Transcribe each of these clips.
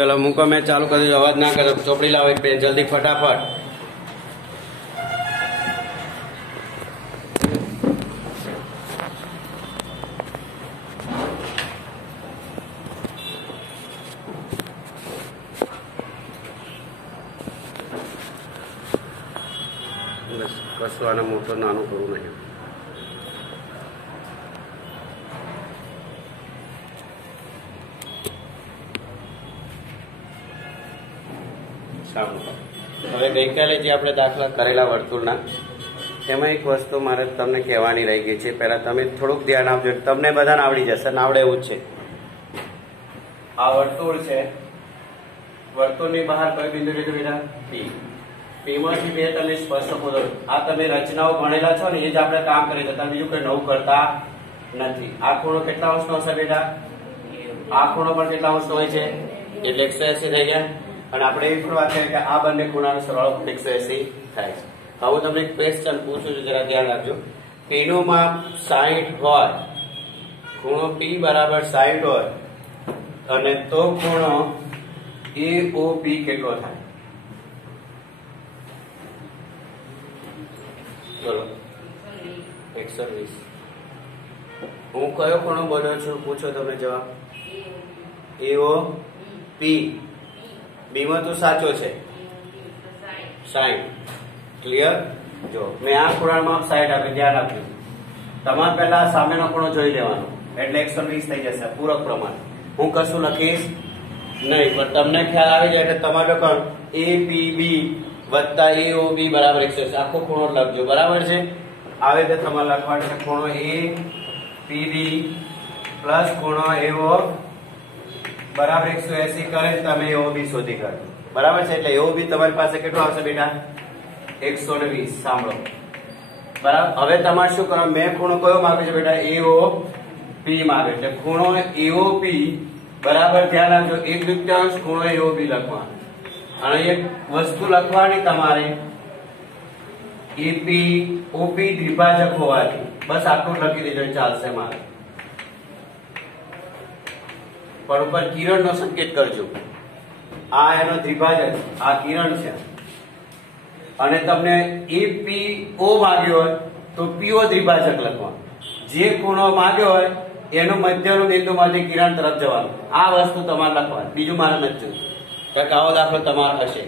चलो मूको, मैं चालू कर दो, अवाज ना करो। ચોપડી લાવો એક પેન, जल्दी फटाफट। बस कशुं आने मोटो नानो करूं नहीं। હવે ગઈકાલે જે આપણે દાખલા કરેલા વર્તુળના, એમાં એક વસ્તુ મારે તમને કહેવાની રહી ગઈ છે। પહેલા તમે થોડુંક ધ્યાન આપજો, તમને બધાને આવડી જશે ને આવડે એવું જ છે। આ વર્તુળ છે, વર્તુળની બહાર કઈ બિંદુ લીધું બેટા? પી। પી માંથી બે તમે સ્પર્શકો દોરો। આ તમે રચનાઓ ભણેલા છો ને, એ જ આપણે કામ કરી દેતા, બીજું કોઈ નવું કરતા નથી। આ ખૂણો કેટલા અંશનો હશે બેટા? આ ખૂણો પણ કેટલા અંશનો હોય છે? એટલે 180 થઈ ગયા। અને આપણે એવી પણ વાત કરીએ કે આ બંને ખૂણાનો સરવાળો 180 થાય છે। હવે હું તમને એક ક્વેશ્ચન પૂછું છું, જરા ધ્યાન રાખજો। P નું માપ 60 હોય, ખૂણો P બરાબર 60 હોય, અને તો ખૂણો AOP કેટલો થાય? બોલો। 120। હું કયો ખૂણો બોલ્યો છું? પૂછો તમે જવાબ। AOP। બી માં તો સાચો છે 60। ક્લિયર? જો મેં આ ખૂણામાં 60 આપી, ધ્યાન આપ્યું। તમારે પહેલા સામેનો ખૂણો જોઈ લેવાનો, એટલે 120 થઈ જશે પૂરક પ્રમાણ। હું કશું લખીશ નહીં, પણ તમને ખ્યાલ આવી જાય એટલે તમારે કોણ APB વત્તા AOB બરાબર 180, આખો ખૂણો લખજો, બરાબર છે? આવે તો તમારે લખવાનું છે ખૂણો APB પ્લસ ખૂણો AO બરાબર 180 કરે, તમે AOB શોધી કાઢો, બરાબર છે? એટલે AOB તમારી પાસે કેટલો આવશે બેટા? 120। સાંભળો, બરાબર? હવે તમારે શું કરો? મેં ખૂણો કયો માંગ્યો છે બેટા? AOP માંગે, એટલે ખૂણો AOP બરાબર, ધ્યાન રાખજો, 1/2 ખૂણો AOB લખવાનો। અને એક વસ્તુ લખવાની તમારે, APOP દ્વિભાજક હોવાથી, બસ આટલું લખી દેજો, ચાલશે મારે। પણ ઉપર કિરણ નો સંકેત કરજો, આ એનો દ્વિભાજક, આ કિરણ છે, અને તમને APO માંગ્યો હોય તો PO દ્વિભાજક લખવાનું। જે ખૂણો માંગ્યો હોય એનું મધ્યનું બિંદુમાંથી કિરણ તરફ જવાનું, આ વસ્તુ તમારે લખવાની, બીજું મારે નથી જોયું। કારણ કે આવો દાખલો તમારો હશે,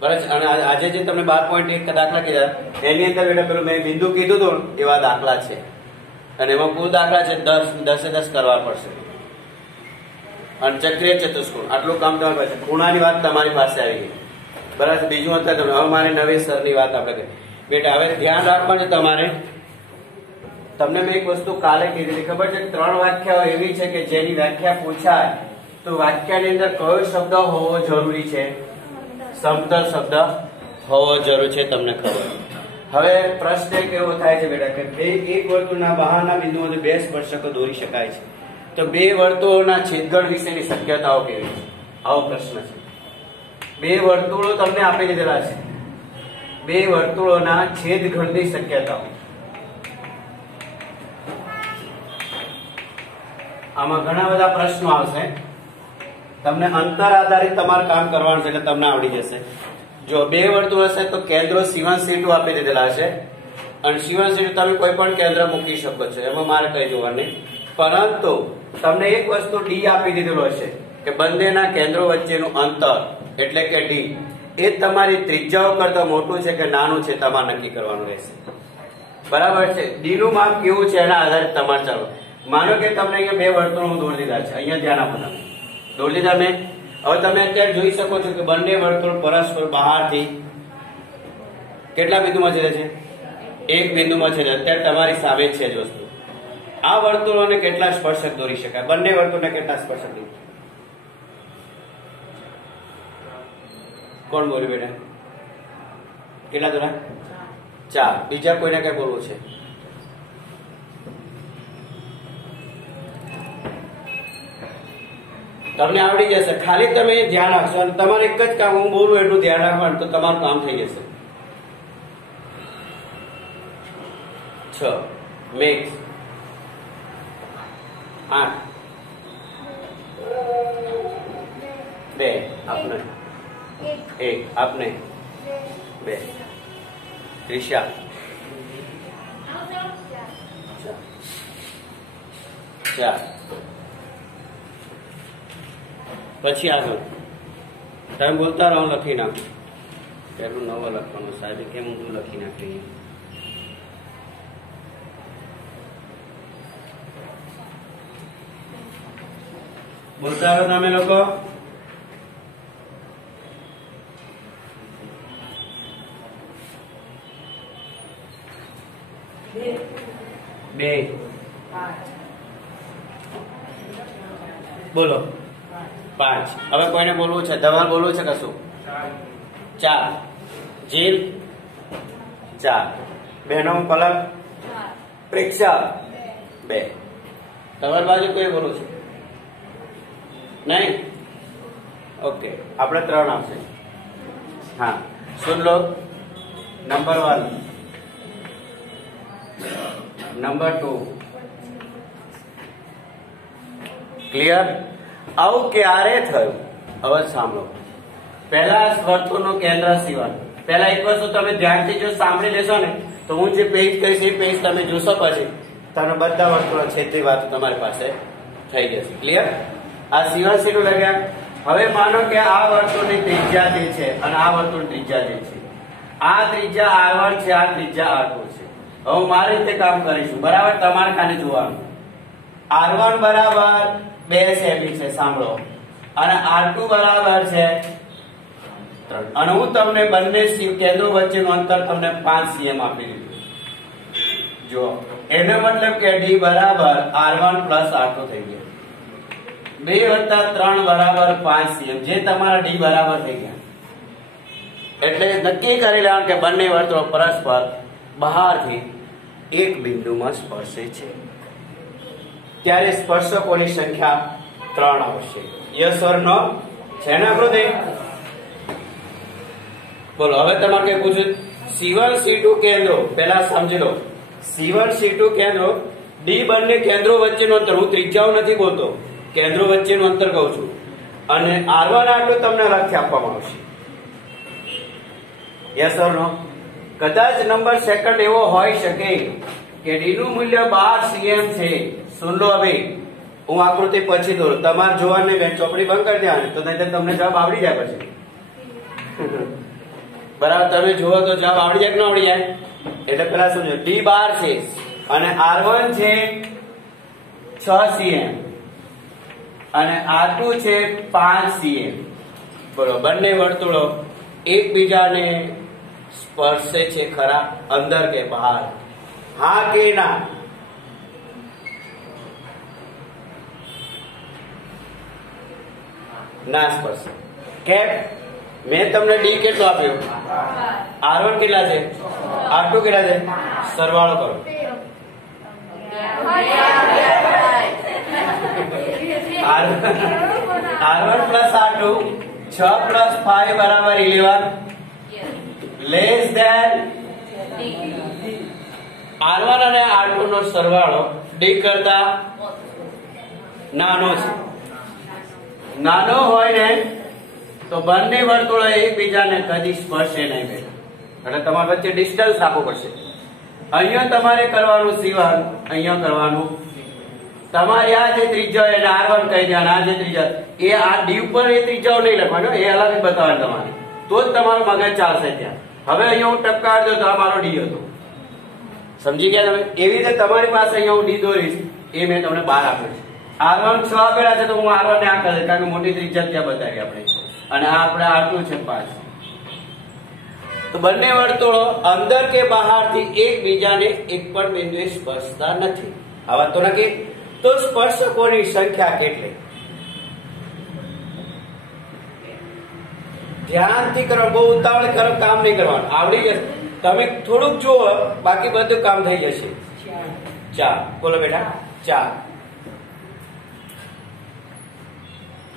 બરાબર? અને આજે જે તમને 12.1 દાખલા કીધા, એની અંદર બેટા પેલું મેં બિંદુ કીધું હતું એવા દાખલા છે, અને એમાં કુલ દાખલા છે 10 કરવા પડશે। અને ચક્રીય ચતુષ્કોણ, આટલું કામ તમારી પાસે। ખૂણાની વાત તમારી પાસે આવી ગઈ, બરાબર? બીજું અત્યારે તમને હવે મારે નવેસરની વાત આપણે કરી બેટા। હવે ધ્યાન રાખવાનું છે તમારે, તમને મેં એક વસ્તુ કાલે કીધી ખબર છે? 3 વ્યાખ્યાઓ એવી છે કે જેની વ્યાખ્યા પૂછાય તો વાક્યની અંદર કયો શબ્દ હોવો જરૂરી છે? સમતલ શબ્દ હોવો જરૂરી છે, તમને ખબર। હવે પ્રશ્ન એક એવો થાય છે બેટા કે એક વર્તુળના બહારના બિંદુઓને 2 સ્પર્શકો દોરી શકાય છે, તો 2 વર્તુળોના છેદગણ વિશેની શક્યતાઓ કેવી છે? આવો પ્રશ્ન છે। 2 વર્તુળો તમને આપી દીધેલા છે, 2 વર્તુળોના છેદગણની શક્યતાઓ। આમાં ઘણા બધા પ્રશ્નો આવશે, તમને અંતર આધારિત તમારે કામ કરવાનું છે, એટલે તમને આવડી જશે। જો 2 વર્તુળ હશે તો કેન્દ્રો C1 C2 આપી દીધેલા હશે, અને C1 C2 તમે કોઈ પણ કેન્દ્ર મૂકી શકો છો, એમાં મારે કઈ જોવાનું નહીં। પરંતુ તમને એક વસ્તુ D આપી દીધેલો હશે કે બંનેના કેન્દ્રો વચ્ચેનું અંતર એટલે કે D એ તમારી ત્રિજ્યાઓ કરતા મોટું છે કે નાનું છે, તમારે નક્કી કરવાનું રહેશે, બરાબર છે? D નું માપ કેવું છે એના આધારે તમારે ચાલો। માનો કે તમને અહીંયા 2 વર્તુળો દોરી દીધા છે, અહીંયા ધ્યાન આપો, તમે દોરી દીધા મેં। હવે તમે અત્યારે જોઈ શકો છો કે બંને વર્તુળ પરસ્પર બહારથી કેટલા બિંદુમાં છેદે છે? 1 બિંદુમાં છેદે। અત્યારે તમારી સામે છે જ વસ્તુ। આ વર્તુળોને કેટલા સ્પર્શક દોરી શકાય? બંને વર્તુળને કેટલા સ્પર્શક દોરી? કોણ બોલ્યું બેટા? કેટલા દોરા? 4। બીજા કોઈને કઈ બોલવું છે? તમને આવડી જશે, ખાલી તમે ધ્યાન રાખશો, અને તમારે એક જ કામ, હું બોલું એટલું ધ્યાન રાખવાનું, તો તમારું કામ થઈ જશે। 6 મેક્સ 8 2 आपने 1 आपने 2 ત્રિષા 4 પછી આગળ તમે બોલતા રહો, લખી નાખો. પેલું નવો લખવાનું. સાહેબ કેમ ઊંધું લખી નાખ્યું? બોલતા રહો તમે લોકો. બે બોલો. 5. હવે કોઈને બોલવું છે? તમારે બોલવું છે કશું? 4 જીલ 4 બહેનો કલર પ્રેક્ષા 2. તમારી બાજુ કોઈ બોલવું છે નહીં? ઓકે, આપણે 3 આપશે. હા, સુન લો. Number 1, number 2. ક્લિયર? આવું ક્યારે થયું? હવે સાંભળો. પહેલા વર્તુળનું કેન્દ્ર C1. પહેલા એક વસ્તુ તમે ધ્યાનથી જો સાંભળી લેશો ને તો હું જે પેજ કહીશ એ પેજ તમે જોશો, પછી તમને બધા વર્તુળો છે તે વાત તમારી પાસે થઈ જશે. ક્લિયર? આ C1 C2 લખ્યા. હવે માનો કે આ વર્તુળની ત્રિજ્યા જે છે અને આ વર્તુળની ત્રિજ્યા જે છે, આ ત્રિજ્યા R1 છે, આ ત્રિજ્યા R2 છે. હવે મારી રીતે કામ કરીશું, બરાબર? તમારે ખાલી જોવાનું. R1 બરાબર 2 સેમી છે, સાંભળો, અને R2 બરાબર છે 3. અને હું તમને બંને કેન્દ્રો વચ્ચેનું અંતર તમને 5 cm આપી દીધું. જો એનો મતલબ કે D બરાબર R1 પ્લસ R2 થઈ ગયા. 2 વત્તા 3 બરાબર 5 cm, જે તમારા D બરાબર થઈ ગયા. એટલે નક્કી કરી લેવાનું કે બંને વર્તુળો પરસ્પર બહારથી એક બિંદુમાં સ્પર્શે છે. ત્યારે સ્પર્શકોની સંખ્યા 3 આવશે. યસ ઓર નો? છે ને આકૃતિ? બોલો. હવે તમારે કઈ પૂછ્યું? C1 C2 કેન્દ્રો. પહેલા સમજી લો. C1 C2 કેન્દ્રો, D બંને કેન્દ્રો વચ્ચેનું અંતર. હું ત્રિજ્યાઓ નથી બોલતો, કેન્દ્રો વચ્ચેનું અંતર કહું છું. અને R1 R2 તમને અલગથી આપવામાં આવશે. યસ ઓર નો? કદાચ નંબર સેકન્ડ એવો હોઈ શકે કે D નું મૂલ્ય 12 cm છે. સુન લો. હવે હું આકૃતિ પછી દોરું, તમારે જોવાની બેન ચોપડી બંધ કરી દેવાની, તો નહીં તમને જવાબ આવડી જાય પછી. બરાબર? તમે જુઓ તો જવાબ આવડી જાય કે ન આવડી જાય? એટલે પેલા સમજો. D 12 છે અને R1 છે 6 cm અને R2 છે 5 cm. બરોબર? બંને વર્તુળો એકબીજાને સ્પર્શે છે ખરા? અંદર કે બહાર? હા કે ના? ના સ્પર્શે. કેમ? મેં તમને D કેટલો આપ્યો? R1 કેટલા છે? R2 કેટલા છે? સરવાળો કરો. R1 પ્લસ R2 6 પ્લસ 5 બરાબર 11. લેસ ધેન R1 અને R2 નો સરવાળો D કરતા નાનો છે. નાનો હોય ને તો બંને વર્તુળો એકબીજાને કદી સ્પર્શે નહીં. એટલે તમારે વચ્ચે ડિસ્ટન્સ રાખવું પડશે. અહીંયા તમારે કરવાનું C1, અહીંયા કરવાનું. તમારે આ જે ત્રિજ્યા એને R1 કહી દે, આ જે ત્રિજ્યા એ આ D ઉપર એ ત્રિજ્યાઓ નહીં લખવાનો, એ અલગ જ બતાવવાનું તમારે, તો જ તમારું મગજ ચાલશે ત્યાં. હવે અહીંયા હું ટપકા દો તો આ મારો D હતો. સમજી ગયા તમે? એવી રીતે તમારી પાસે અહીંયા હું D દોરીશ, એ મેં તમને 12 આપ્યો છે. R1 6 આપેલા છે તો હું R1 ને આ કરે, કારણ કે મોટી ત્રિજ્યા ત્યાં બતાવી આપણે, અને આ આપણે R2 છે 5. તો બંને વર્તુળો અંદર કે બહારથી એકબીજાને એક પણ બિંદુએ સ્પર્શતા નથી. આ વાત તો નક્કી. તો સ્પર્શકોની સંખ્યા કેટલી? ધ્યાનથી કરો, બહુ ઉતાવળ કરો, કામ નહીં કરવાનું, આવડી જશે. તમે થોડુંક જુઓ, બાકી બધું કામ થઈ જશે. 4. બોલો બેટા. 4.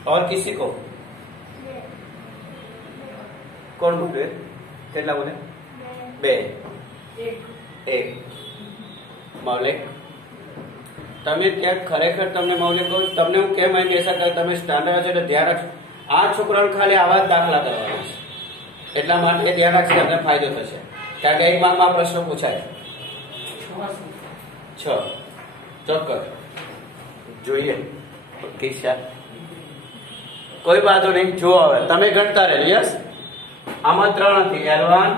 और किसी को? कौन बोले? કેટલા બોલે? 2. 1. મૌલિક. તમે ત્યાં ખરેખર તમને મૌલિક કહું, તમને હું કેમ અહીં બેસા કર, તમે સ્ટાન્ડર્ડ છે એટલે ધ્યાન રાખજો. આ છોકરાઓને ખાલી આવા જ દાખલા કરવાના છે, એટલા માટે ધ્યાન રાખશે, તમને ફાયદો થશે. કારણ કે એક માર્કમાં પ્રશ્ન પૂછાય 6 ચોક્કસ જોઈએ. કિસ્સા કોઈ વાંધો નહીં, જુઓ હવે તમે ગણતા રહેજો. યસ, આમાં 3 હતી. L1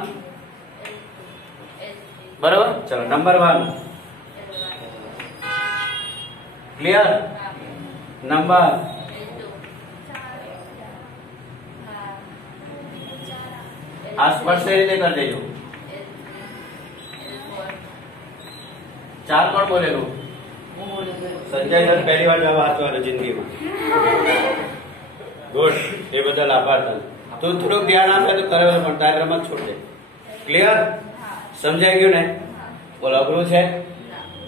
બરાબર. ચલો નંબર 1 ક્લિયર. નંબર આ સ્પર્શ રીતે કરી દેજો. 4 કોણ બોલેલું? સંજય સર પહેલી વાર જવાબ વાંચવાનો જિંદગીમાં. ગુડ, એ બદલ આભાર તને. તું થોડુંક ધ્યાન આપે તો કરે, પણ તારે રમત છોડે. ક્લિયર? સમજાઈ ગયું ને? બોલો, અઘરું છે?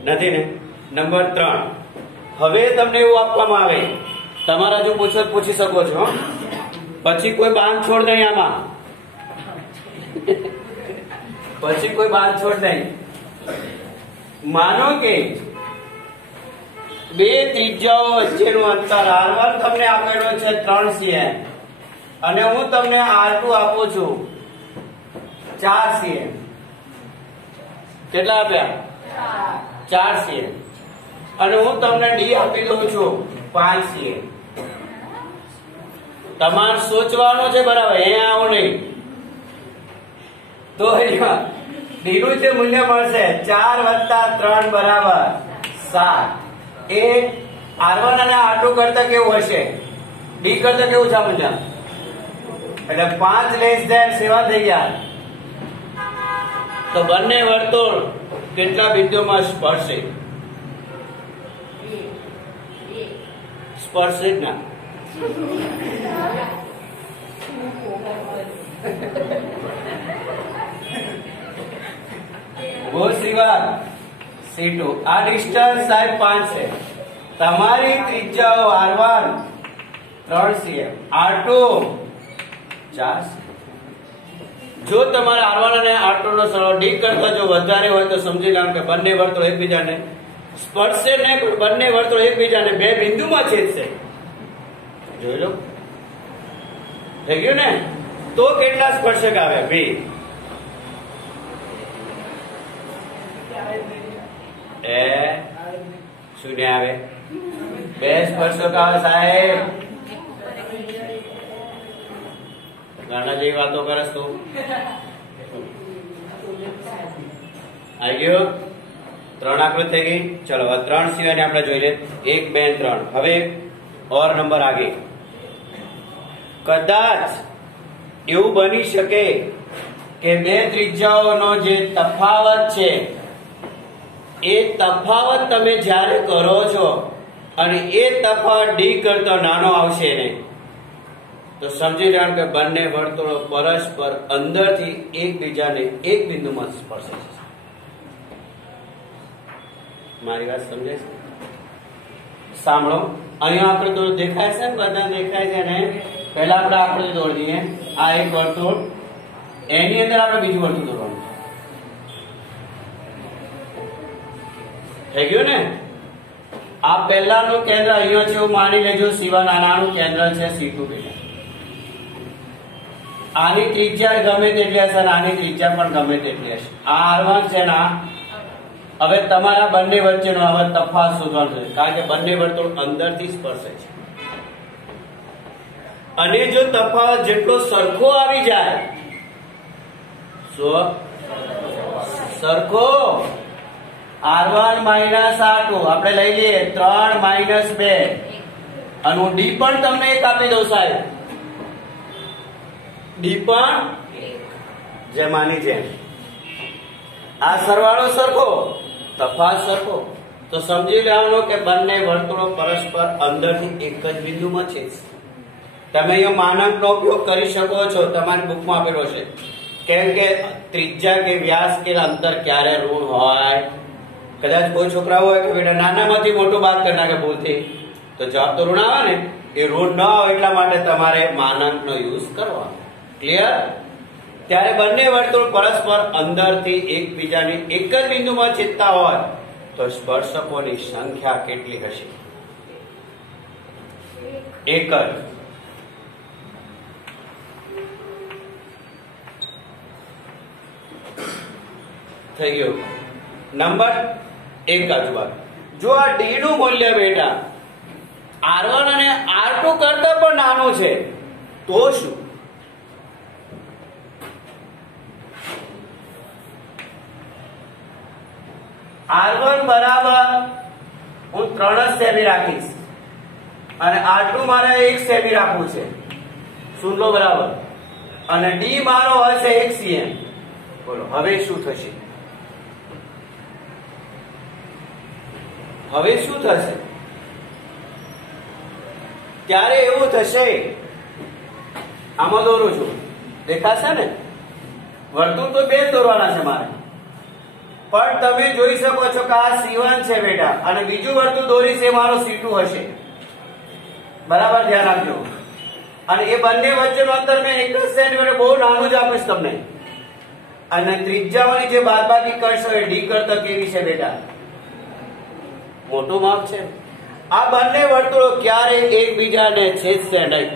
નથી ને? નંબર 3 હવે તમને એવું આપવામાં આવે, તમારા જો પૂછો પૂછી શકો છો, પછી કોઈ બાંધછોડ નહીં આમાં, પછી કોઈ બાંધછોડ નહીં. માનો કે બે ત્રિજ્યાઓ વચ્ચેનું અંતર R1 તમને આપેલો છે 3 cm અને હું તમને R2 આપું છું 4 cm. કેટલા આપ્યા? 4 cm. અને હું તમને D આપી દઉં છું 5 cm. તમારે સોચવાનું છે, બરાબર? અહીંયા આવો નહીં તો D નું જે મૂલ્ય મળશે 4 + 3 બરાબર 7. એ R1 અને R2 કરતા કેવું હશે? D કરતા કેવું છે મૂલ્ય? એટલે 5 <7 થઈ ગયા. તો બંને વર્તુળ કેટલા બિંદુમાં સ્પર્શે? સ્પર્શે જ ના. वो सिवाय C2 આ ડિસ્ટન્સ સાહેબ 5 છે. તમારી ત્રિજ્યાઓ R1 3 cm, R2 4 cm. જો તમારે R1 અને R2 નો સરવાળો D કરતા જો વધારે હોય તો સમજી લેવાનું કે બંને વર્તુળ એકબીજાને સ્પર્શે ને, પણ બંને વર્તુળ એકબીજાને બે બિંદુમાં છેદશે. જોઈ લો, થઈ ગયું ને? તો કેટલા સ્પર્શક આવે? 2. શૂન્ય આવે. 2 સ્પર્શક આવે સાહેબ. ગાના જેવી વાતો કરસ તું. આવી ગયો? 3 આકૃતિ થઈ ગઈ. ચલો હવે 3 સિવાયની આપણે જોઈ લે. 1 2 3. હવે ઓર નંબર આગે. કદાચ એવું બની શકે કે બે ત્રિજ્યાઓનો જે તફાવત છે એ તફાવત તમે જ્યારે કરો છો અને એ તફાવત D કરતા નાનો આવશે ને, તો સમજી લેવાનું કે બંને વર્તુળો પરસ્પર અંદરથી એકબીજાને એક બિંદુમાં સ્પર્શે છે. મારી વાત સમજાય છે? સાંભળો, અહીંયા આપણે તો દેખાય છે ને, બધા દેખાય છે ને. પહેલા આપણે આકૃતિ દોડી દઈએ. આ એક વર્તુળ, એની અંદર આપણે બીજું વર્તુળ દોરવાનું. થઈ ગયું ને? આ પહેલાનું કેન્દ્ર અહીંયા છે એવું માની લેજો. C1 આનું કેન્દ્ર છે C2 બેટા. આની ત્રિજ્યા ગમે તેટલી હશે, આની ત્રિજ્યા પણ ગમે તેટલી હશે. આ R1 છે ને. હવે તમારા બંને વચ્ચેનો હવે તફાવત શોધવાનો છે, કારણ કે બંને વર્તુળ અંદરથી સ્પર્શે છે. અને જો તફાવત જેટલો સરખો આવી જાય, સરખો R1 - R2 આપણે લઈ લઈએ 3 - 2 અને હું D પણ તમને એક આપી દઉં સાહેબ. D પણ જેમાની જેમ. આ સરવાળો સરખો, તફાવત સરખો, તો સમજી લેવાનું કે બંને વર્તુળો પરસ્પર અંદરથી એક જ બિંદુમાં છે. તમે અહીંયા માનકનો ઉપયોગ કરી શકો છો, તમારી બુકમાં આપેલો છે. કેમ કે ત્રિજ્યા કે વ્યાસ કે અંતર ક્યારે ઋણ હોય? કદાચ કોઈ છોકરા હોય કે બેટા નાનામાંથી મોટું બાદ કરી નાખે ભૂલથી, તો જવાબ તો ઋણ આવે ને. એ ઋણ ન હોય એટલા માટે તમારે માનકનો યુઝ કરવાનો. ક્લિયર? ત્યારે બંને વર્તુળ પરસ્પર અંદરથી એકબીજાની એક જ બિંદુમાં છેદતા હોય તો સ્પર્શકોની સંખ્યા કેટલી હશે? એક જ. થઈ ગયો નંબર 1 આજુબાજુ. જો આ d નું મૂલ્ય બેટા R1 અને R2 કરતા પણ નાનું છે તો શું? R1 બરાબર હું 3 સેમી રાખીશ અને R2 મારે 1 સેમી રાખવું છે, સુન લો બરાબર, અને D મારો હશે 1 cm. બોલો હવે શું થશે? હવે શું થશે? ત્યારે એવું થશે, આમાં દોરું છું, દેખાશે ને? વર્તુળ તો બે દોરવાના છે મારે, પણ તમે જોઈ શકો છો કે આ C1 છે બેટા, અને બીજું વર્તુળ દોરીશ એ મારો C2 હશે. બરાબર ધ્યાન આપજો. અને એ બંને વચ્ચેનું અંતર મેં 1 સેન્ટીમીટર બહુ નાનું જ આપીશ તમને. અને ત્રિજ્યાવાળી જે બાદબાકી કરશો એ D કરતા કેવી છે બેટા? મોટું માપ છે. આ બંને વર્તુળો ક્યારે એકબીજાને છેદશે નહીં.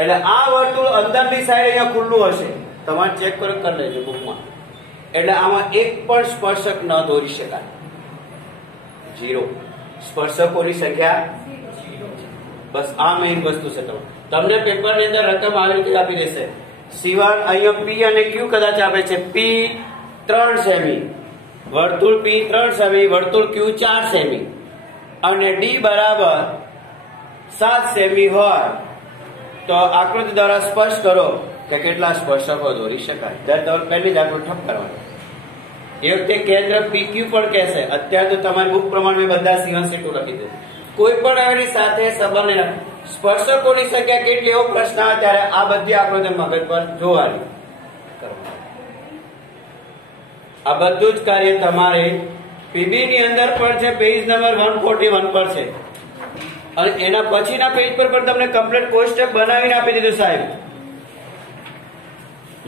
એટલે આ વર્તુળ અંદરની સાઈડ અહીંયા ખુલ્લું હશે, તમારે ચેક કરી લેજો બુકમાં. એટલે આમાં એક પણ સ્પર્શક ન દોરી શકાય. 0. સ્પર્શકોની સંખ્યા 0. બસ આ મેઇન વસ્તુ છે. તમને પેપરની અંદર રકમ આવી રીતે આપી દેશે. C1 અહીંયા P અને Q કદાચ આપે છે. P 3 સેમી, વર્તુળ P 3 સેમી, વર્તુળ Q 4 સેમી અને D બરાબર 7 સેમી હોય તો આકૃતિ દ્વારા સ્પષ્ટ કરો કે કેટલા સ્પર્શકો દોરી શકાય. ત્યારે પહેલી જ આકૃતિ ઠપ કરવાની. એ વખતે કેન્દ્ર PQ પણ કહેશે. અત્યારે તો તમારી બુક પ્રમાણે મેં બધા C1 C2 લખી દીધું. કોઈ પણ આની સાથે સંબંધ સ્પર્શકોની સંખ્યા કેટલી એવો પ્રશ્ન આવે ત્યારે આ બધી આકૃતિ મગજ પર જોવાની. આ બધું જ કાર્ય તમારે PB ની અંદર પણ છે, પેજ નંબર 141 પર છે, અને એના પછીના પેજ પર પણ તમને કમ્પ્લીટ કોષ્ટક બનાવીને આપી દીધું સાહેબ.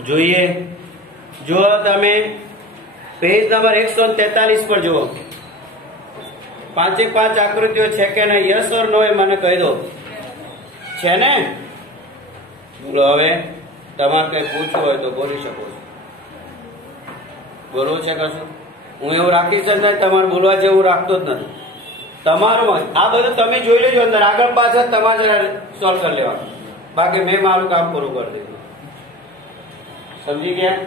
જોઈએ, જો તમે પેજ નંબર 143 પર જુઓ, 5 આકૃતિઓ છે કે નહીં? યસ ઓર નો એ મને કહી દો. છે ને? બોલો. હવે તમારે કઈ પૂછવું હોય તો બોલી શકો છો. બોલવું છે કશું? હું એવું રાખીશ જ નહીં, તમારે બોલવા જેવું રાખતો જ નથી. તમારું આ બધું તમે જોઈ લેજો અંદર, આગળ પાછળ તમારે સોલ્વ કરી લેવાનું. બાકી મેં મારું કામ પૂરું કરી દીધું. સમજી ગયા?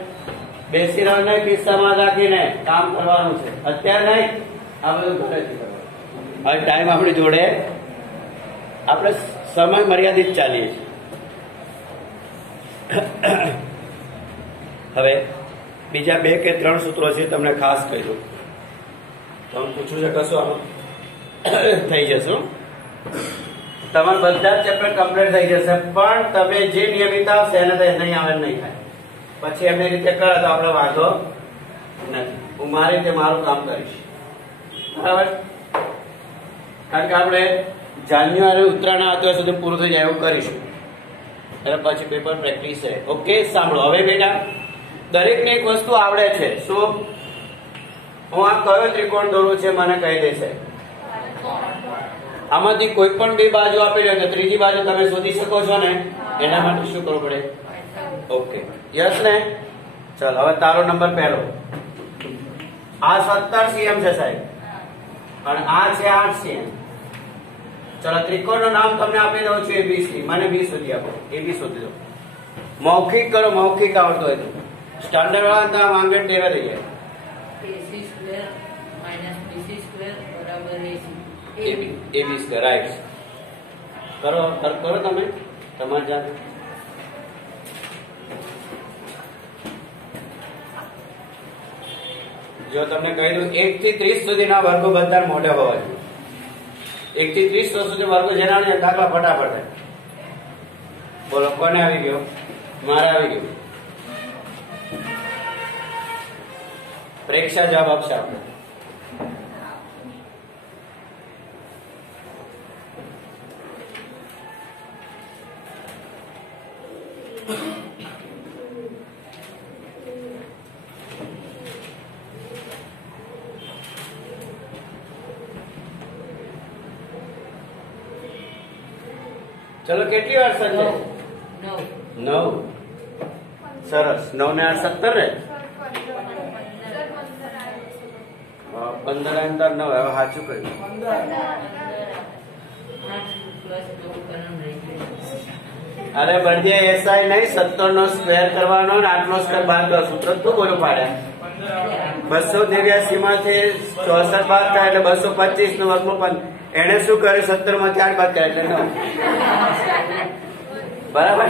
બેસી રહેવાના કિસ્સામાં રાખીને કામ કરવાનું છે. અત્યારે નહીં, આ બધું ઘરેથી કરવાનું. હવે ટાઈમ આપણી જોડે, આપણે સમય મર્યાદિત ચાલીએ છીએ. હવે બીજા 2 કે 3 સૂત્રો છે, તમને ખાસ કહી દઉં. તમે પૂછવું છે કશું આમાં થઈ જશે. તમારે બધા જ ચેપ્ટર કમ્પ્લીટ થઈ જશે, પણ તમે જે નિયમિત આવશે એને તો નહીં આવે નહીં થાય. પછી એમની રીતે કરે તો આપણે વાંધો નથી. હું મારી રીતે મારું કામ કરીશ. બરાબર? કારણ કે આપણે જાન્યુઆરી ઉત્તરાયણ અત્યાર સુધી પૂરું થઈ જાય એવું કરીશું. એટલે પછી પેપર પ્રેક્ટિસ છે. ઓકે, સાંભળો. હવે બેટા દરેકને એક વસ્તુ આવડે છે. શું? હું આ કયો ત્રિકોણ દોરું છે મને કહી દેશે. આમાંથી કોઈ પણ 2 બાજુ આપી દે તો ત્રીજી બાજુ તમે શોધી શકો છો ને? એના માટે શું કરવું પડે? ઓકે, યસ ને? ચાલ, હવે તારો નંબર પહેલો. આ 17 cm છે સાહેબ, અને આ છે 8 cm. ચલો, ત્રિકોણનું નામ તમને આપી દઉં છું ABC. મને B શોધી આપો. AB શોધી દો. મૌખિક કરો, મૌખિક આવડતો હોય તો. સ્ટાન્ડર્ડ વાળા નામ આંગળ ટેવા દઈ જાય. AB² right. કરો તમે તમારી જાતે. જો તમને કહી દઉં 1 થી 30 સુધીના વર્ગો બધા મોઢે હોવા જોઈએ. 1 થી 30 સુધી વર્ગો જેના દાખલા ફટાફટ. બોલો, કોને આવી ગયો? મારે આવી ગયો. પરીક્ષા જવાબ આપશે આપણે. ચલો, કેટલી વાર છે? 9. સરસ. 9 ને 8 17 ને? 15 અંદર 9 હવે સાચું કહ્યું. અરે બળદે એસઆઈ નહીં 17 નો સ્ક્વેર કરવાનો ને આટલો સ્ક્વેર બાદ સૂત્ર તો બોલો પાડ્યા 283 માંથી 64 બાદ થાય એટલે 225 નો વર્ગમૂળ. એને શું કર્યું 17 માંથી 8 બાદ થાય એટલે 9 બરાબર.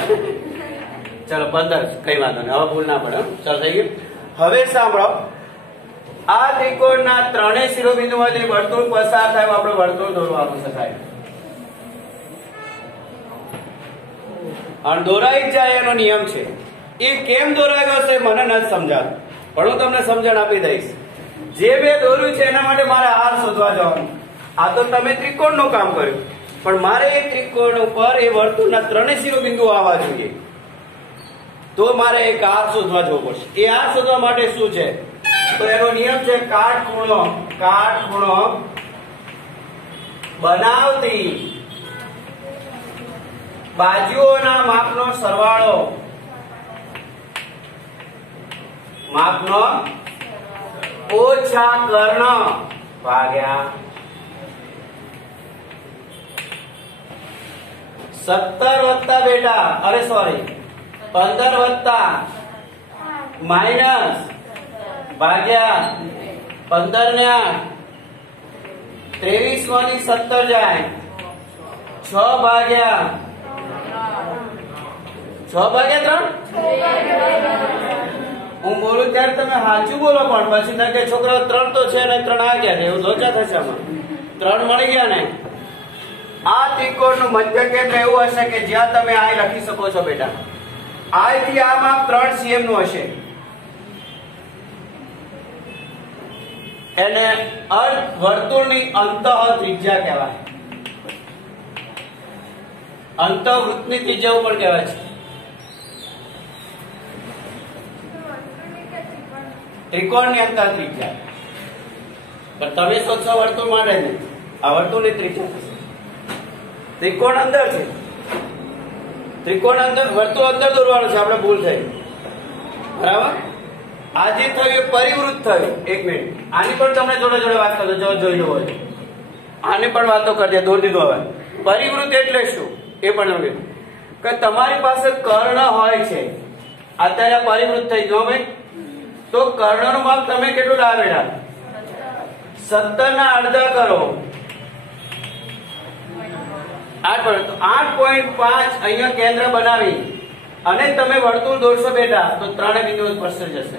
ચલો 15 કઈ વાંધો નહીં હવે ભૂલ ના પડે. ચાલો થઈ ગયું. હવે સાંભળો આ ત્રિકોણના ત્રણેય શિરોબિંદુમાંથી વર્તુળ પસાર થાય આપણે વર્તુળ દોરવાનું છે સાહેબ. અને દોરાઈ જાય એનો નિયમ છે. એ કેમ દોરાયો છે મને નથી સમજાતું પણ હું તમને સમજણ આપી દઈશ. જે બે દોર્યું છે એના માટે મારે આર શોધવા જવાનું. આ તો તમે ત્રિકોણ નું કામ કર્યું પણ મારે એ ત્રિકોણ ઉપર એ વર્તુળના ત્રણેય શિરોબિંદુ આવવા જોઈએ તો મારે એક આર શોધવા જવું પડશે. એ આર શોધવા માટે શું છે તો એનો નિયમ છે કાટખૂણો બનાવતી બાજુઓના માપનો સરવાળો ઓછા કર્ણ ભાગ્યા 17 વત્તા બેટા 15 વત્તા માઇનસ ભાગ્યા 15 ને 8 23 માંથી 17 જાય 6 ભાગ્યા 3. હું બોલું ત્યારે તમે સાચું બોલો પણ પછી ના કે છોકરા 3 તો છે ને 3 આ ગયા એવું લોચા થશે આમાં. 3 મળી ગયા ને. આ ત્રિકોણનું મધ્ય કેન્દ્ર એવું હશે કે જ્યાં તમે આ લખી શકો છો બેટા. આ થી આ માપ 3 cm નું હશે. એને અર્ધ વર્તુળની અંતઃ ત્રિજ્યા કહેવાય. અંતઃવૃત્તની ત્રિજ્યા ઉપર કહેવાય છે. ત્રિકોણની અંતઃ ત્રિજ્યા પણ તમે શોધશો વર્તુળ માટે નહીં. આ વર્તુળની ત્રિજ્યા ત્રિકોણ અંદર છે. ત્રિકોણ અંદર વર્તુળ અંદર દોરવાનું છે. આપણે ભૂલ થઈ બરાબર. આ જે થયું એ પરિવૃત્ત થયું. 1 મિનિટ આની પણ તમને જોડે જોડે વાત કરજો જો જોઈ લો હોય આની પણ વાતો કરજે. દોરી દીધો હવે. પરિવૃત્ત એટલે શું એ પણ કે તમારી પાસે કર્ણ હોય છે. અત્યારે પરિવૃત્ત થઈ ગયો ભાઈ તો કર્ણનું માપ તમે કેટલું લાવેલા 17 ના અડધા કરો 8 અહીંયા કેન્દ્ર બનાવી અને તમે વર્તુળ દોરશો બેટા તો 3 બિંદુઓ સ્પર્શ જશે.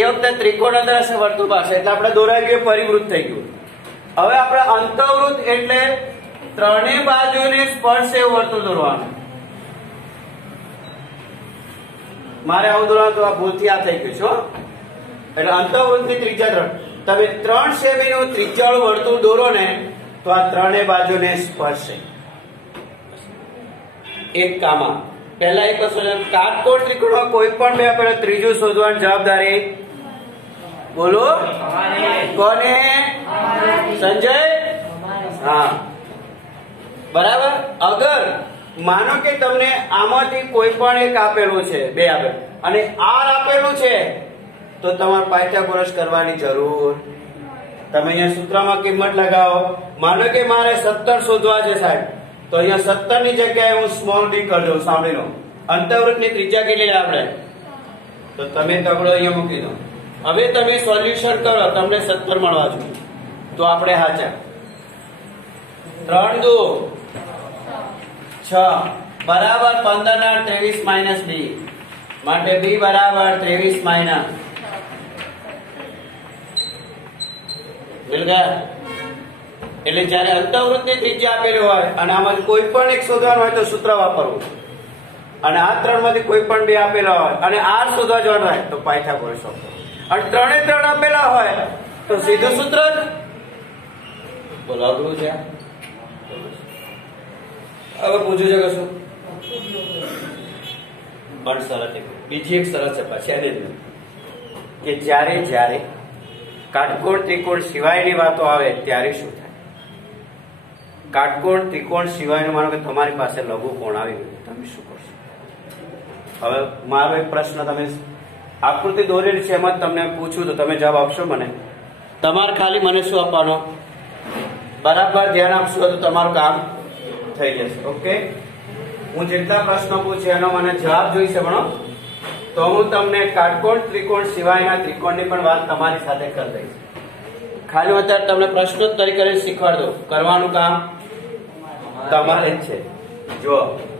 એ વખતે ત્રિકોણ અંદર હશે વર્તુળ પાસે એટલે આપણે દોરાઈ ગયું પરિવૃત્ત થઈ ગયું. હવે આપણે અંતઃવૃત્ત એટલે 3 બાજુને સ્પર્શે એવું વર્તુળ દોરવાનું. મારે આવું દોરવાનું તો આ ભૂલથી આ થઈ ગયું છો. એટલે અંતઃવૃત્તની ત્રિજ્યા 3 તમે 3 સેમી નું ત્રિજ્યાવાળું વર્તુળ દોરો ને તો આ 3 બાજુને સ્પર્શે. એક કામ પહેલા એક કાટકોણ ત્રિકોણમાં કોઈ પણ બે આપણે ત્રીજું શોધવાની જવાબદારી બોલો કોને? સંજય. હા બરાબર. અગર માનો કે તમને આમાંથી કોઈ પણ એક આપેલું છે બે આપેલું અને આર આપેલું છે તો તમારે પાયથાગોરસ કરવાની જરૂર. તમે અહીંયા સૂત્રમાં કિંમત લગાવો. માનો કે મારે 17 શોધવા છે સાહેબ તો અહીંયા 17 ની જગ્યાએ હું સ્મોલ ડી કરજો. સાંભળી લો અંતઃવૃત્તની ત્રિજ્યા કેટલી આપણે તો તમે તગડો અહીંયા મૂકી દો. હવે તમે સોલ્યુશન કરો તમને 17 મળવા જોઈએ તો આપણે સાચા. 3 2 6 બરાબર 15 ના 23 માઇનસ બી માટે બી બરાબર 23 માઇનસ મિલ ગયા. એટલે જયારે અંતઃવૃત્તની ત્રિજ્યા આપેલી હોય અને આમાંથી કોઈ પણ એક શોધવાનું હોય તો સૂત્ર વાપરવું અને આ 3 માંથી કોઈ પણ બે આપેલા હોય અને આર શોધવા જવાનું હોય તો પાયથાગોરસ વાપરવું અને 3 આપેલા હોય તો સીધું સૂત્ર જ. બોલો અઘરું છે. હવે પૂછ્યું છે કશું પણ શરત બીજી એક શરત છે પછી કે જ્યારે કાટકોણ ત્રિકોણ સિવાયની વાતો આવે ત્યારે શું થાય? કાટકોણ ત્રિકોણ સિવાયનું માનો કે તમારી પાસે લઘુકોણ આવી ગયું તમે શું કરશો? હવે મારો એક પ્રશ્ન તમે આકૃતિ દોરેલી છે એમાં તમને પૂછું તો તમે જવાબ આપશો મને? તમારે ખાલી મને શું આપવાનો, બરાબર ધ્યાન આપશો તો તમારું કામ થઈ જશે. ઓકે, હું જેટલા પ્રશ્નો પૂછે એનો મને જવાબ જોઈશે ભણો, તો હું તમને કાટકોણ ત્રિકોણ સિવાયના ત્રિકોણની પણ વાત તમારી સાથે કરી દઈશ. ખાલી અત્યારે તમને પ્રશ્નોત્તરી કરીને શીખવાડ દો, કરવાનું કામ તમારે જ છે. જો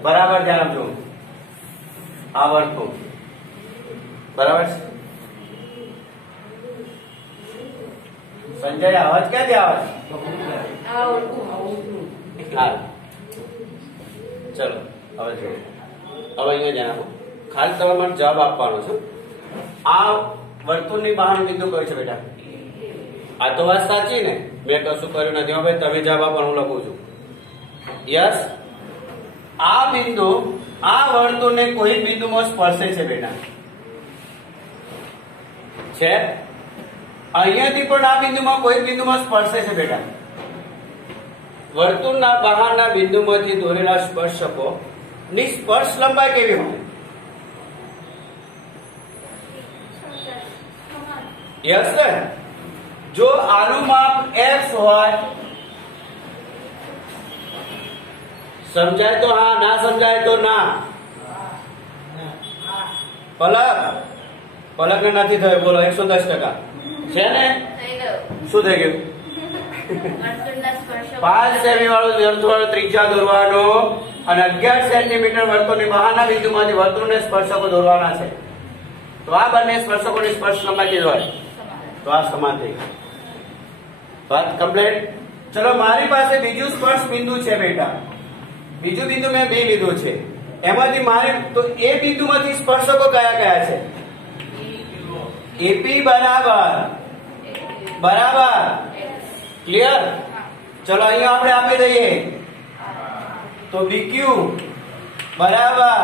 બરાબર ધ્યાન આપજો, આ વર્તુળ બરાબર છે. સંજય અવાજ ક્યાંથી આવે? હા ચલો હવે જો, હવે અહીંયા ધ્યાન આપો, ખાલી તમે મને જવાબ આપવાનો છે. આ વર્તુળની બહારનું બિંદુ કયું છે બેટા? આ તો વાત સાચી ને, મેં કશું કર્યું નથી. હવે તમે જવાબ આપવાનું લખું છું. યસ, આ બિંદુ આ વર્તુળને કોઈ બિંદુમાં સ્પર્શે છે બેટા, છે. અહીંયાથી પણ આ બિંદુમાં કોઈ બિંદુમાં સ્પર્શે છે બેટા. વર્તુળના બહારના બિંદુમાંથી દોરેલા સ્પર્શકો ની સ્પર્શ લંબાઈ કેવી હોય? યસ ને, જો આનું માપ x હોય, સમજાય તો હા, ના સમજાય તો ના. પલક ને નથી થયું, બોલો 110% છે ને? શું થઈ ગયું? 5 સેમી વાળું વર્તુળ ત્રિજ્યા દોરવાનો અને 11 સેન્ટીમીટર વર્તુળની બહારના બિંદુમાંથી વર્તુળને સ્પર્શકો દોરવાના છે. તો આ બંને સ્પર્શકોની સ્પર્શ લંબાઈ કેવી હોય? તો આ સમાન થઈ ગઈ. વાત કમ્પ્લીટ. ચલો, મારી પાસે બીજું સ્પર્શ બિંદુ છે બેટા. બીજું બિંદુ મેં બે લીધું છે, એમાંથી મારે તો એ બિંદુમાંથી સ્પર્શકો કયા કયા છે? એપી બરાબર ક્લિયર. ચલો અહીંયા આપણે આપી દઈએ તો બીક્યુ બરાબર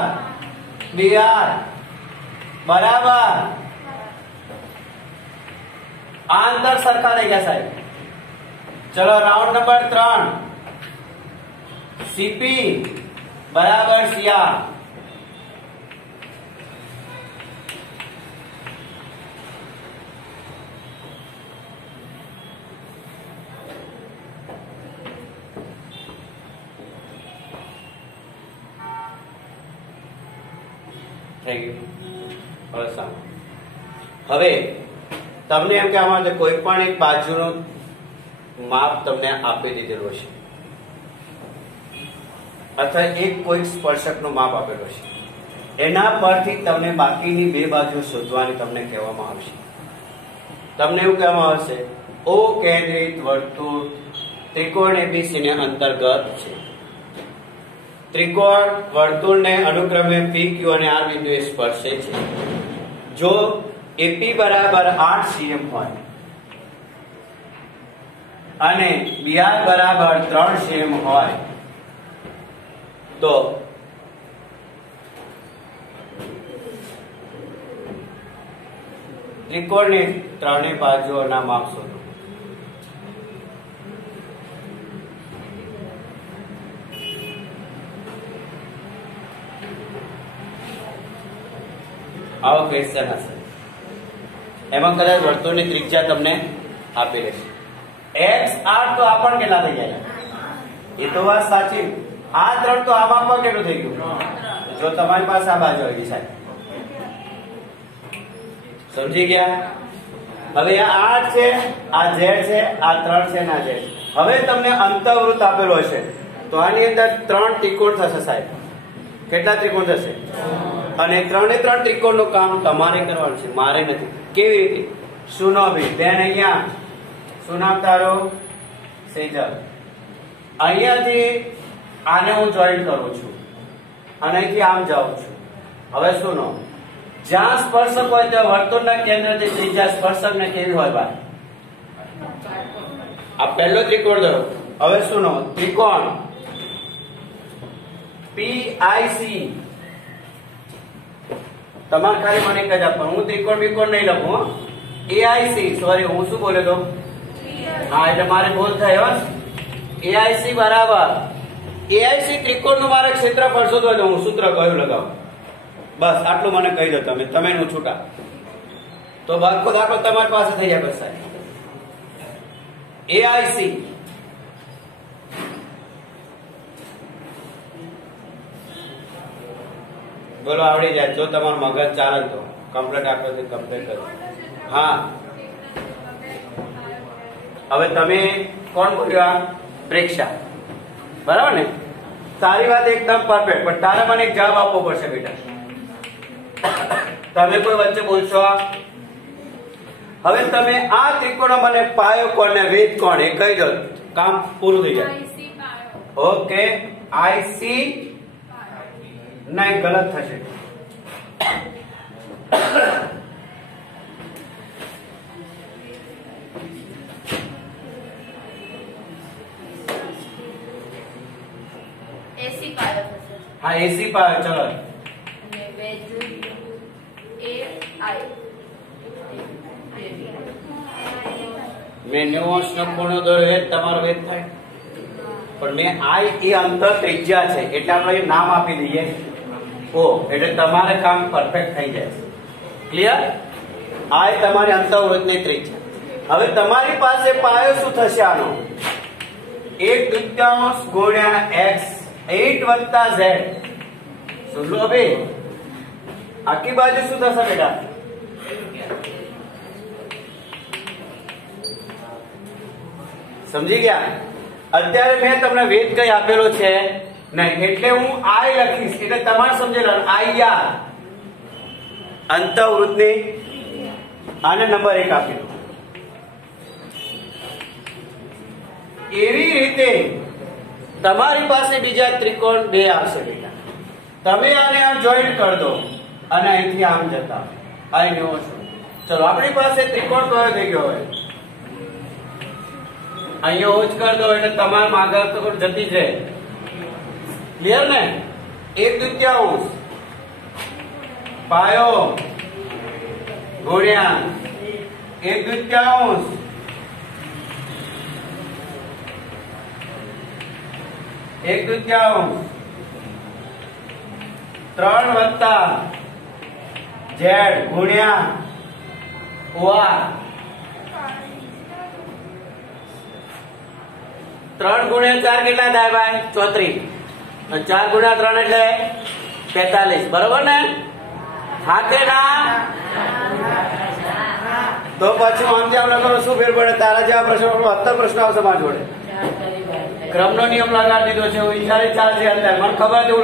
બીઆર બરાબર. આ અંતર સરખા થઈ ગયા સાહેબ. ચલો રાઉન્ડ નંબર 3, સીપી બરાબર સીઆર. થઈ ગયું. હવે તમને એમ કહેવામાં આવે કોઈ પણ એક બાજુનું માપ તમને આપી દીધેલું છે, અથવા એક કોઈ સ્પર્શકનું માપ આપેલું છે, એના પરથી તમને બાકીની બે બાજુ શોધવાની તમને કહેવામાં આવશે. તમને એવું કહેવામાં આવશે ઓ કેન્દ્રિત વર્તુળ ત્રિકોણ એબીસી ને અંતર્ગત છે. ત્રિકોણ વર્તુળને અનુક્રમે પી ક્યુ અને આર બિંદુએ સ્પર્શે છે. જો એપી બરાબર 8 cm હોય અને બીઆર બરાબર 3 cm હોય તો ત્રિકોણની ત્રણેય બાજુઓના માપ શોધો. આવો ક્વેશ્ચન હશે. એમાં કદાચ વર્તુળની ત્રિજ્યા તમને આપી રહેશે. x 8 તો આ પણ કેટલા થઈ ગયા? એ તો વાત સાચી. આ 3 તો આ માપમાં કેટલું થઈ ગયું? જો તમારી પાસે આ બાજુ આવી સાહેબ, સમજી ગયા? હવે આ 8 છે, આ z છે, આ 3 છે ને આ z. હવે તમને અંતઃવૃત્ત આપેલો હશે તો આની અંદર 3 ત્રિકોણ થશે સાહેબ. કેટલા ત્રિકોણ થશે? અને 3 ત્રિકોણનું કામ તમારે કરવાનું છે, મારે નથી. કેવી રીતે? સુનો ભાઈ બેન, અહીંયા શું નામ તારું? સેજલ. અહીંયાથી આને હું જોઈન્ટ કરું છું અને અહીંથી આમ જાઉં છું. હવે સુનો, જ્યાં સ્પર્શક હોય ત્યાં વર્તુળના કેન્દ્રથી ત્રિજ્યા સ્પર્શકને કેવી હોય ભાઈ? આ પહેલો ત્રિકોણ ધરો. હવે સુનો, ત્રિકોણ PIC તમારે ખાલી મને એક જ આપવાનું. હું ત્રિકોણ બીકોણ નહીં લખું. AIC, સોરી હું શું બોલ્યો તો? હા, એટલે મારે ભૂલ થાય. AIC બરાબર AIC ત્રિકોણનું મારે ક્ષેત્રફળ શોધવા દો. હું સૂત્ર કયું લગાવું? બસ આટલું મને કહી દો તમે નું છૂટા. તો બાકી દાખલો તમારી પાસે થઈ જાય. બસ સાહેબ AIC બોલો આવડી જાય જો તમારું મગજ ચાલે તો કમ્પ્લીટ આકૃતિ કમ્પ્લીટ કરો. હા હવે તમે કોણ બોલ્યો? પ્રેક્ષા. બરાબર ને? તારી વાત એકદમ પરફેક્ટ, પણ તારે મને એક જવાબ આપવો પડશે બેટા. તમે કોઈ વચ્ચે બોલશો? હવે તમે આ ત્રિકોણ મને પાયો કોણ ને વેધ કોણ એ કહી દો, કામ પૂરું થઈ જાય. ઓકે, IC નહીં, ગલત થશે. હા AC પાયો. ચલો મેં 90 નો ખૂણો દોર્યો એ તમારો વેધ થાય, પણ મેં એ અંતર ત્રિજ્યા છે એટલે આપણે નામ આપી દઈએ O, એટલે તમારે કામ પરફેક્ટ થઈ જાય. ક્લિયર? આ તમારી અંતર્વૃત્તની ત્રિજ્યા. હવે તમારી પાસે પાયો શું થશે આનો? 1/3 ગુણ્યા x 8 + z. સુન લો અભી, આખી બાજુ શું થશે બેટા? સમજી ગયા? અત્યારે મેં તમને વેધ કઈ આપેલો છે નહીં, એટલે હું I લખીશ એટલે તમારે સમજેલા IR અંતઃવૃત્તની. આને નંબર 1 આપી દો. એવી રીતે તમારી પાસે બીજા ત્રિકોણ 2 આવશે બેટા. તમે આને આમ જોઈન્ટ કરી દો અને અહીંથી આમ જતા I know છું. ચલો આપણી પાસે ત્રિકોણ કયો થઈ ગયો? હવે અહીંયા ઓછ કરી દો એટલે તમામ આગળ તો જતી જ રહે. ક્લિયર ને? 1/2 પાયો ગુણ્યા 1/2 1/2 3 + z ગુણ્યા OR. 3 ગુણ્યા 4 કેટલા થાય ભાઈ? 34. 4 ગુણ્યા 3 એટલે 45. બરોબર ને? હા કે ના? તો પછી આમ જેમ લખો શું ફેર પડે? તારા જેવા પ્રશ્નો 72 પ્રશ્નો આવશે મારા જોડે. ક્રમનો નિયમ લગાડી દીધો છે, હું વિચારી ચાલશે અત્યારે મને ખબર છે.